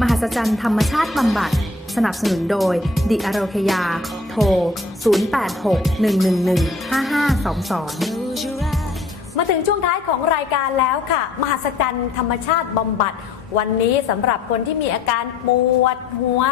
มหัศจรรย์ธรรมชาติบำบัด สนับสนุนโดย ดิอโรคยา โทร 0861115522 มาถึงช่วงท้ายของรายการแล้วค่ะ มหัศจรรย์ธรรมชาติบำบัด วันนี้สำหรับคนที่มีอาการปวดหัว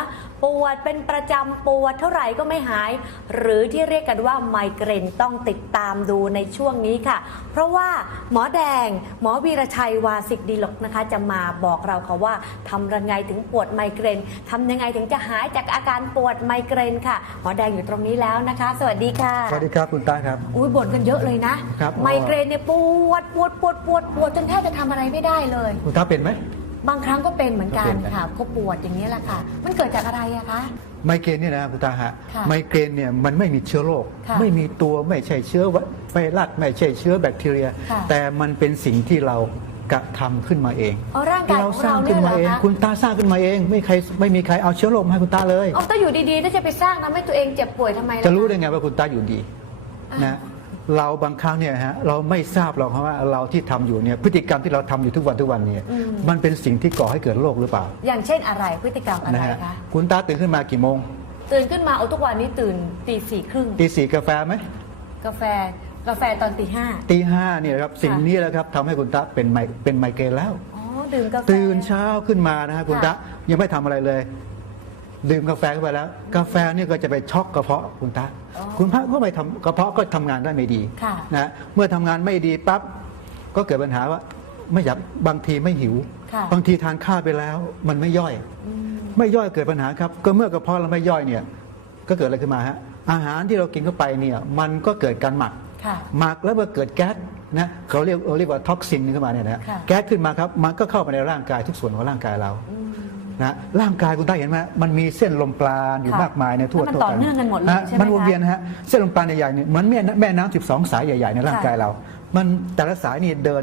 ปวดเป็นประจำปวดเท่าไหร่ก็ไม่หาย หรือที่เรียกกันว่าไมเกรนต้องติดตามดูในช่วงนี้ค่ะ เพราะว่าหมอแดง หมอวีรชัยวาสิกดีลกนะคะ จะมาบอกเราค่ะว่าทำยังไงถึงปวดไมเกรนทำยังไงถึงจะหายจากอาการปวดไมเกรนค่ะ หมอแดงอยู่ตรงนี้แล้วนะคะ สวัสดีค่ะสวัสดีครับคุณต้าครับอุ้ยบ่นกันเยอะเลยนะครับไมเกรนเนี่ยปวดปวดปวดปวดปวดจนแทบจะทำอะไรไม่ได้เลยคุณต้าเป็นไหม บางครั้งก็เป็นเหมือนกันเป็นไหมค่ะ ก็ปวดอย่างนี้ยแหละค่ะ มันเกิดจากอะไรอะคะ ไมเกรนเนี่ยนะคุณตาฮะค่ะไมเกรนเนี่ยมันไม่มีเชื้อโรคค่ะไม่มีตัวไม่ใช่เชื้อไวรัสไม่ใช่เชื้อแบคทีเรีย ค่ะ แต่มันเป็นสิ่งที่เรากระทำขึ้นมาเองเอาร่างกายเราของสร้างเราขึ้นมาเองเนี่ยเหรอคะคุณตาสร้างขึ้นมาเอง ไม่ใครไม่มีใครเอาเชื้อโรคมาให้คุณตาเลย เอาถ้าอยู่ดีๆถ้าจะไปสร้างทำให้ตัวเองเจ็บป่วยทำไมล่ะจะรู้คได้ไงว่าคุณตาอยู่ดีอ่านะ เราบางครั้งเนี่ยฮะเราไม่ทราบหรอกครับว่าเราที่ทำอยู่เนี่ยพฤติกรรมที่เราทำอยู่ทุกวันทุกวันเนี่ยมันเป็นสิ่งที่ก่อให้เกิดโรคหรือเปล่า อย่างเช่นอะไรพฤติกรรมอะไรนะฮะคะคุณตาตื่นขึ้นมากี่โมง ตื่นขึ้นมาเอาทุกวันนี้ตื่นตีสี่ครึ่งตีสี่กาแฟไหมกาแฟกาแฟตอนตีห้าตีห้าเนี่ยนะครับสิ่งนี้แหละครับทำให้คุณตาเป็นไมเป็นไมเกรนแล้วอ๋อดื่มกาแฟตื่นเช้าขึ้นมานะฮะคุณค่ะตายังไม่ทำอะไรเลย ดื่มกาแฟเข้าไปแล้ว กาแฟเนี่ยก็จะไปช็อกกระเพาะคุณตาคุณพระก็ไปทำกระเพาะก็ทำงานได้ไม่ดีค่ะนะเมื่อทำงานไม่ดีปั๊บก็เกิดปัญหาว่าไม่อยากบางทีไม่หิวค่ะบางทีทานข้าวไปแล้ว มันไม่ย่อย ไม่ย่อยเกิดปัญหาครับ ก็เมื่อกระเพาะเราไม่ย่อยเนี่ย ก็เกิดอะไรขึ้นมาฮะอาหารที่เรากินเข้าไปเนี่ย มันก็เกิดการหมักค่ะหมักแล้วเมื่อเกิดแก๊สนะเขาเรียกเรียกว่าท็อกซินขึ้นมาเนี่ยนะค่ะแก๊สขึ้นมาครับมันก็เข้าไปในร่างกายทุกส่วนของร่างกายเรา นะร่างกายคุณต้าเห็นไหมมันมีเส้นลมปราณอยู่ค่ะมากมายในทั่วแล้วมันทั่วต่อเนื่องกันหมดเลยะใช่ไหมมันวนคะเวียนนะฮะเส้นลมปราณใหญ่ๆเนี่ยเหมือนแม่แม่น้ำสิบสองสายใหญ่ๆในร่างค่ะ กายเรา มันแต่ละสายนี่เดิน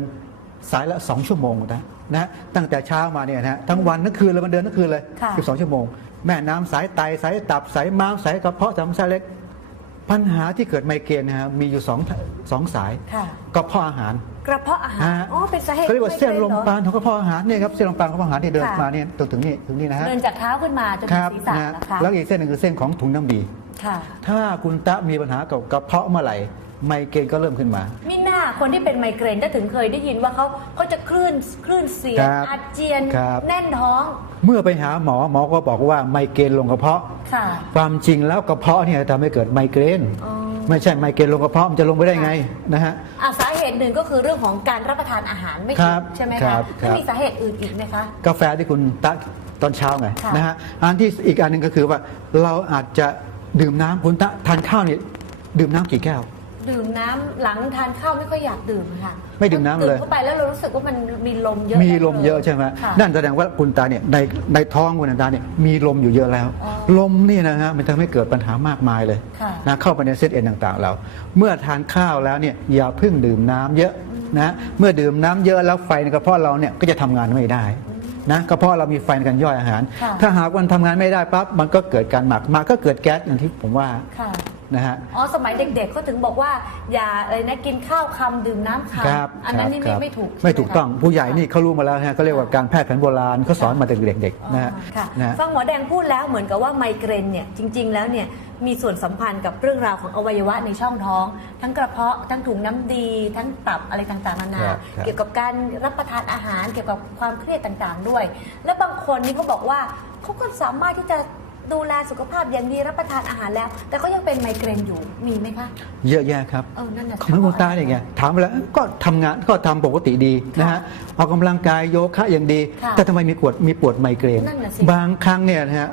สายละสองชั่วโมงนะนะตั้งแต่เช้ามาเนี่ยนะฮะทั้งวันทั้งคืนเลยมันเดินทั้งคืนเลยค่ะ สิบสองชั่วโมง แม่น้ำสายไตสายตับสายม้ามสายกระเพาะสายลำไส้เล็ก ปัญหาที่เกิดไมเกรนนะฮะมีอยู่สองสองสายค่ะกระเพาะอาหารกระเพาะอาหารฮะอ๋อเป็นสาเหตุเขาเรียกว่าเส้นลมปไกราณของกระเพาะอาหารเนี่ยครับเส้นลมปราณของกระเพาะอาหารที่เดินค่ะมาเนี่ยตรงถึงนี่ถึงนี่นะรนฮะเดินจากเท้าขึ้นมาจนคถึงรับศีรษะนะนะคะแล้วอีกเส้นหนึ่งคือเส้นของถุงน้ำดีค่ะถ้าคุณตะมีปัญหากับกระเพาะเมื่อไหร่ ไมเกรนก็เริ่มขึ้นมา มิหน้าคนที่เป็นไมเกรนถ้าถึงเคยได้ยินว่าเขาเขาจะคลื่นคลื่นเสียงครับอาเจียน ครับ แน่นท้อง เมื่อไปหาหมอหมอก็บอกว่าไมเกรนลงกระเพาะ ค่ะ ความจริงแล้วกระเพาะเนี่ยทำให้เกิดไมเกรนอ๋อ ไม่ใช่ไมเกรนลงกระเพาะมันจะลงไปได้ไงนะฮะ อะสาเหตุหนึ่งก็คือเรื่องของการรับประทานอาหารไม่คถูรับกใช่ไหมครัคะบแล้วครับมีสาเหตุอื่นอีกไหมคะ กาแฟที่คุณตะตอนเช้าไงค่ะนะฮะอันที่อีกอันหนึ่งก็คือว่าเราอาจจะดื่มน้ำคุณตะทานข้าวเนี่ยดื่มน้ำกี่แก้ว ดื่มน้ำหลังทานข้าวไม่ค่อยอยากดื่มค่ะไม่ดื่มน้ำเลย เข้าไปแล้วเรารู้สึกว่ามันมีลมเยอะมีลมเยอะใช่ไหมค่ะนั่นแสดงว่าคุณตาเนี่ยในในท้องคุณตาเนี่ยมีลมอยู่เยอะแล้ว อ๋อลมเนี่ยนะฮะมันทำให้เกิดปัญหามากมายเลยค่ะ นะเข้าไปในเส้นเอ็นต่างๆเราเมื่อทานข้าวแล้วเนี่ยอย่าเพิ่งดื่มน้ำเยอะนะเมื่อดื่มน้ำเยอะแล้วไฟในกระเพาะเราเนี่ยก็จะทำงานไม่ได้นะกระเพาะเรามีไฟในการย่อยอาหาร ค่ะ ถ้าหากมันทำงานไม่ได้ปั๊บมันก็เกิดการหมักหมักก็เกิดแก๊สอย่างที่ผมว่า ค่ะ นะฮะอ๋อสมัยเด็กๆเขาถึงบอกว่า อย่าอะไรนะกินข้าวคำดื่มน้ำคครับำอันนั้นนี่คไม่รับไม่ถูกไม่ถูกใช่หต้องคะผู้ใหญ่นี่เขารู้มาแล้วนะฮะก็เรียกว่าการแพทย์แผนโบราณเขาสอนมาตั้งแต่เด็กๆนะฮะค่ะนะฮะ ฟังหมอแดงพูดแล้วเหมือนกับว่าไมเกรนเนี่ยจริง ๆ แล้วเนี่ยมีส่วนสัมพันธ์กับเรื่องราวของอวัยวะในช่องท้อง ทั้งกระเพาะทั้งถุงน้ำดี ทั้งตับอะไรต่างๆนานาครับครับ เกี่ยวกับการรับประทานอาหารเกี่ยวกับความเครียดต่างๆด้วย และบางคนนี่เขาบอกว่าเขาก็สามารถที่จะ ดูแลสุขภาพอย่างดีรับประทานอาหารแล้ว แต่ก็ยังเป็นไมเกรนอยู่มีไหมคะ เยอะแยะครับเออนั่นน่ะของคุณตาเนี่ยไงถามไปแล้วก็ทำงานก็ทำปกติดีนะฮะออกกำลังกายโยคะอย่างดีค่ะแต่ทำไมมีปวดมีปวดไมเกรนนั่นน่ะสิบางครั้งเนี่ยนะฮะ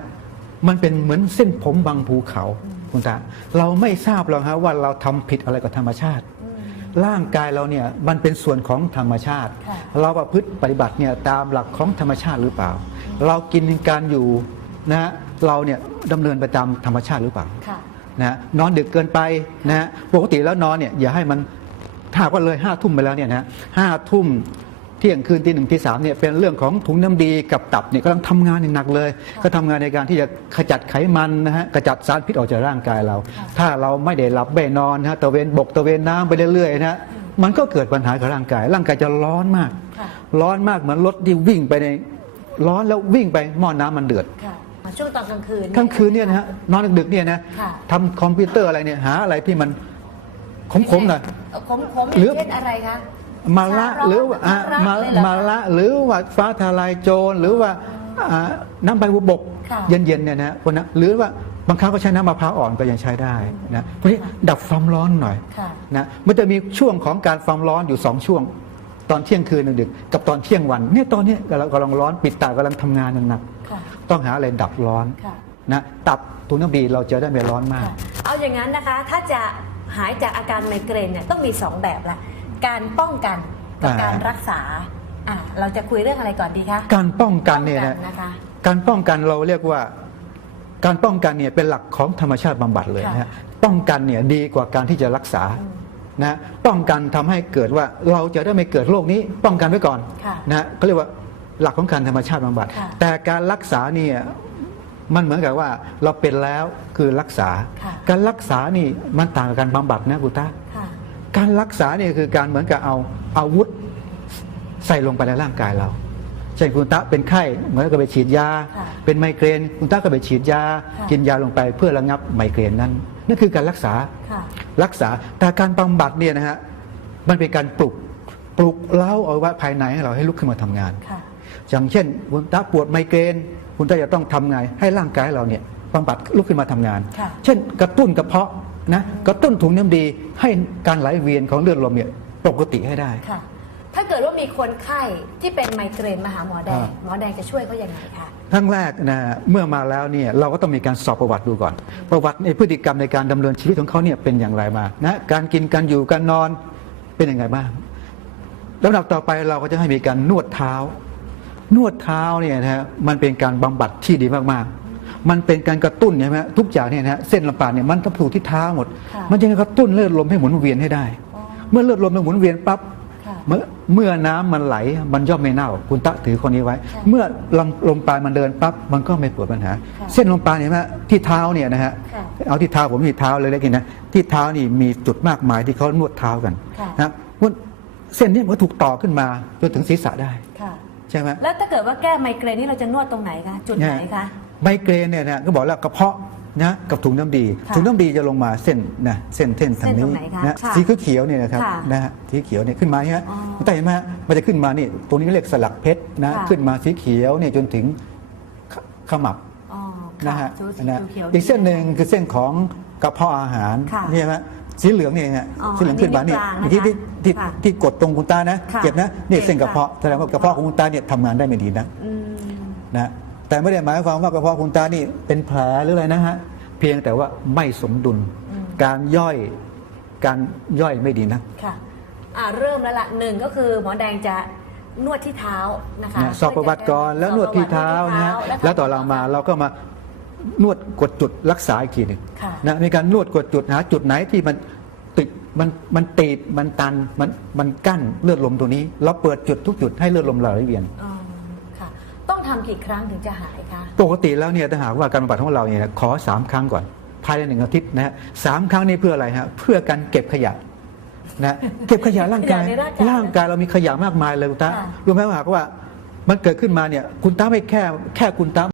มันเป็นเหมือนเส้นผมบางภูเขาคุณตาเราไม่ทราบหรอกฮะว่าเราทำผิดอะไรกับธรรมชาติร่างกายเราเนี่ยมันเป็นส่วนของธรรมชาติค่ะเราประพฤติปฏิบัติเนี่ยตามหลักของธรรมชาติหรือเปล่า เรากินการอยู่นะฮะ เราเนี่ยดำเนินไปตามธรรมชาติหรือเปล่าค่ะนะนอนดึกเกินไปนะฮะปกติแล้วนอนเนี่ยอย่าให้มันถ้าหากว่าเลยห้าทุ่มไปแล้วเนี่ยนะห้าทุ่มเที่ยงคืนตีหนึ่งตีสามเนี่ยเป็นเรื่องของถุงน้ำดีกับตับเนี่ยกำลังทำงานอย่างหนักเลย ก็ทำงานในการที่จะขจัดไขมันนะฮะขจัดสารพิษออกจากร่างกายเรา ถ้าเราไม่ได้หลับไม่นอนนะฮะตะเวนบกตะเวนน้ำไปเรื่อยๆนะฮะมันก็เกิดปัญหากับร่างกาย ร่างกายจะร้อนมากค่ะร้อนมากเหมือนรถที่วิ่งไปในร้อนแล้ววิ่งไปหม้อน้ำมันเดือดค่ะ ช่วงตอนกลางคืนกลางคืนเนี่ยนะฮะนอนดึกๆเนี่ยนะค่ะ ทำคอมพิวเตอร์อะไรเนี่ยหาอะไรที่มันขมๆหน่อย ขมขมหรือ เช่นอะไรคะมาละหรือว่าอะมาเลยเหรอคะมาละหรือว่าฟ้าทลายโจรหรือว่าอ่าน้ำใบบัวบกค่ะ เย็นๆเนี่ยนะคนนะหรือว่าบางครั้งก็ใช้น้ำมะพร้าวอ่อนก็ยังใช้ได้นะพวกนี้ดับความร้อนหน่อยค่ะ นะมันจะมีช่วงของการความร้อนอยู่สองช่วง ตอนเที่ยงคืนดึกๆกับตอนเที่ยงวันเนี่ยตอนเนี้ยเรากำลังร้อนปิดตากำลังทำงานหนักค่ะๆ ต้องหาอะไรดับร้อนค่ะ นะตับตุนน้ำดีเราจะได้ไม่ร้อนมาก ค่ะเอาอย่างนั้นนะคะ ถ้าจะหายจากอาการไมเกรนเนี่ยต้องมีสองแบบละ การป้องกันกับอ่า การรักษาอ่าเราจะคุยเรื่องอะไรก่อนดีคะการป้องกันเนี่ยป้องนะนะคะ การป้องกันเราเรียกว่าการป้องกันเนี่ยเป็นหลักของธรรมชาติบำบัดเลยนะฮะป้องกันเนี่ยดีกว่าการที่จะรักษานะป้องกันทำให้เกิดว่าเราจะได้ไม่เกิดโรคนี้ ป้องกันไว้ก่อนค่ะ นะก็เรียกว่า หลักของการธรรมชาติบำบัดค่ะแต่การรักษาเนี่ยมันเหมือนกับว่าเราเป็นแล้วคือรักษาค่ะการรักษานี่มันต่างกับการบำบัดนะกุตาค่ะการรักษาเนี่ยคือการเหมือนกับเอาอาวุธใส่ลงไปในร่างกายเราเช่นคุณตะเป็นไข้เหมือนกับไปฉีดยาค่ะเป็นไมเกรน คุณตะก็ไปฉีดยาค่ะกินยาลงไปเพื่อระงับไมเกรนนั้นนั่นคือการรักษาค่ะรักษาแต่การบำบัดเนี่ยนะฮะมันเป็นการปลุกปลุกเล้าเอาไว้ภายในให้เราให้ลุกขึ้นมาทำงานค่ะ อย่างเช่นคุณตาปวดไมเกรนคุณตาจะต้องทำไง ให้ร่างกายเราเนี่ยบำบัดลุกขึ้นมาทำงานค่ะเช่น กระตุ้นกระเพาะนะกระตุ้นถุงน้ำดีให้การไหลเวียนของเลือดลมเนี่ยปกติให้ได้ค่ะถ้าเกิดว่ามีคนไข้ที่เป็นไมเกรนมาหาหมอแดงอ่าหมอแดงจะช่วยเขายังไงคะครั้งแรกนะเมื่อมาแล้วเนี่ยเราก็ต้องมีการสอบประวัติดูก่อน ประวัติในพฤติกรรมในการดำเนินชีวิตของเขาเนี่ยเป็นอย่างไรมานะการกินการอยู่การนอนเป็นยังไงบ้างลำดับต่อไปเราก็จะให้มีการนวดเท้า นวดเท้าเนี่ยนะฮะมันเป็นการบำบัดที่ดีมากๆ มันเป็นการกระตุ้นใช่ไหมฮะทุกอย่างเนี่ยนะฮะเส้นลำปานเนี่ยมันต้องถูกที่เท้าหมดค่ะมันจะกระตุ้นเลือดลมให้หมุนเวียนให้ได้อ๋อเมื่อเลือดลมมันหมุนเวียนปั๊บค่ะเมื่อเมื่อน้ำมันไหลมันย่อมไม่เน่า คุณตะถือคนนี้ไว้ค่ะเมื่อลมลมปราณมันเดินปั๊บมันก็ไม่ปวดปัญหาค่ะเส้นลมปราณเห็นไหมที่เท้าเนี่ยนะฮะค่ะเอาที่เท้าผมที่เท้าเลยเล็กๆนะที่เท้านี่มีจุดมากมายที่เขานวดเท้ากันค่ะนะว่าเส้นนี้มันก็ถูกต่อขึ้นมาจนถึงศีรษะได้ค่ะ ใช่ไหมแล้วถ้าเกิดว่าแก้ไมเกรนนี่เราจะนวดตรงไหนคะจุดไหนคะไมเกรนเนี่ยนะก็บอกแล้วกระเพาะนะกับถุงน้ำดีค่ะถุงน้ำดีจะลงมาเส้นนะเส้นเส้นทางเส้นตรนี้งไหนคะนะค่ะสีเขียวๆเนี่ยนะครับค่ะนะฮะสีเขียวเนี่ยขึ้นมาเนี่ยอ๋อคุณตาเห็นไหมฮะมันจะขึ้นมานี่ตรงนี้เรียกสลักเพชรนะค่ะขึ้นมาสีเขียวเนี่ยจนถึงขขมับอ๋อนะค่ะฮะชูสีนะเขียวๆอีกเส้นหนึ่งคือเส้นของกระเพาะอาหารค่ะนี่ใช่ไหมสีเหลืองเนี่ยฮะอ๋อสีเหลืองขึ้นมาอันนี้นี่นิ้วกลางนะคะที่ ที่ที่ค่ะที่กดตรงคุณตานะ ค่ะเจ็บนะนี่เจ็บเส้นกระเพาะค่ะแสดงว่ากระเพาะของคุณตาเนี่ยทำงานได้ไม่ดีนะอืมนะแต่ไม่ได้หมายความว่ากระเพาะคุณตานี่เป็นแผลหรืออะไรนะฮะเพียงแต่ว่าไม่สมดุล อืม การย่อยการย่อยไม่ดีนะ ค่ะอ่าเริ่มแล้วล่ะหนึ่งก็คือหมอแดงจะนวดที่เท้านะคะนะสอบประวัติก่อนแล้วนวดที่เท้านะฮะสอบประติแล้วต่อเรามาเราก็มานวดกดจุดรักษาอีกทีหนึ่งค่ะ นะในการนวดกดจุดหาจุดไหนที่มันติด มันมันตีบมันตันมันมันกั้นเลือดลมตัวนี้ เราเปิดจุดทุกจุดให้เลือดลมไหลเวียน อ๋อค่ะ ต้องทำกี่ครั้งถึงจะหายคะ ปกติแล้วเนี่ยถ้าหากว่าการบำบัดของเราเนี่ยนะขอสามครั้งก่อน ภายในหนึ่งอาทิตย์นะฮะสามครั้งนี้เพื่ออะไรฮะเพื่อการเก็บขยะนะเก็บขยะร่างกาย ขยะในร่างกายร่างกายเรามีขยะมากมายเลยคุณตาค่ะ รู้ไหมว่าหากว่ามันเกิดขึ้นมาเนี่ยคุณตาไม่แค่แค่คุณตา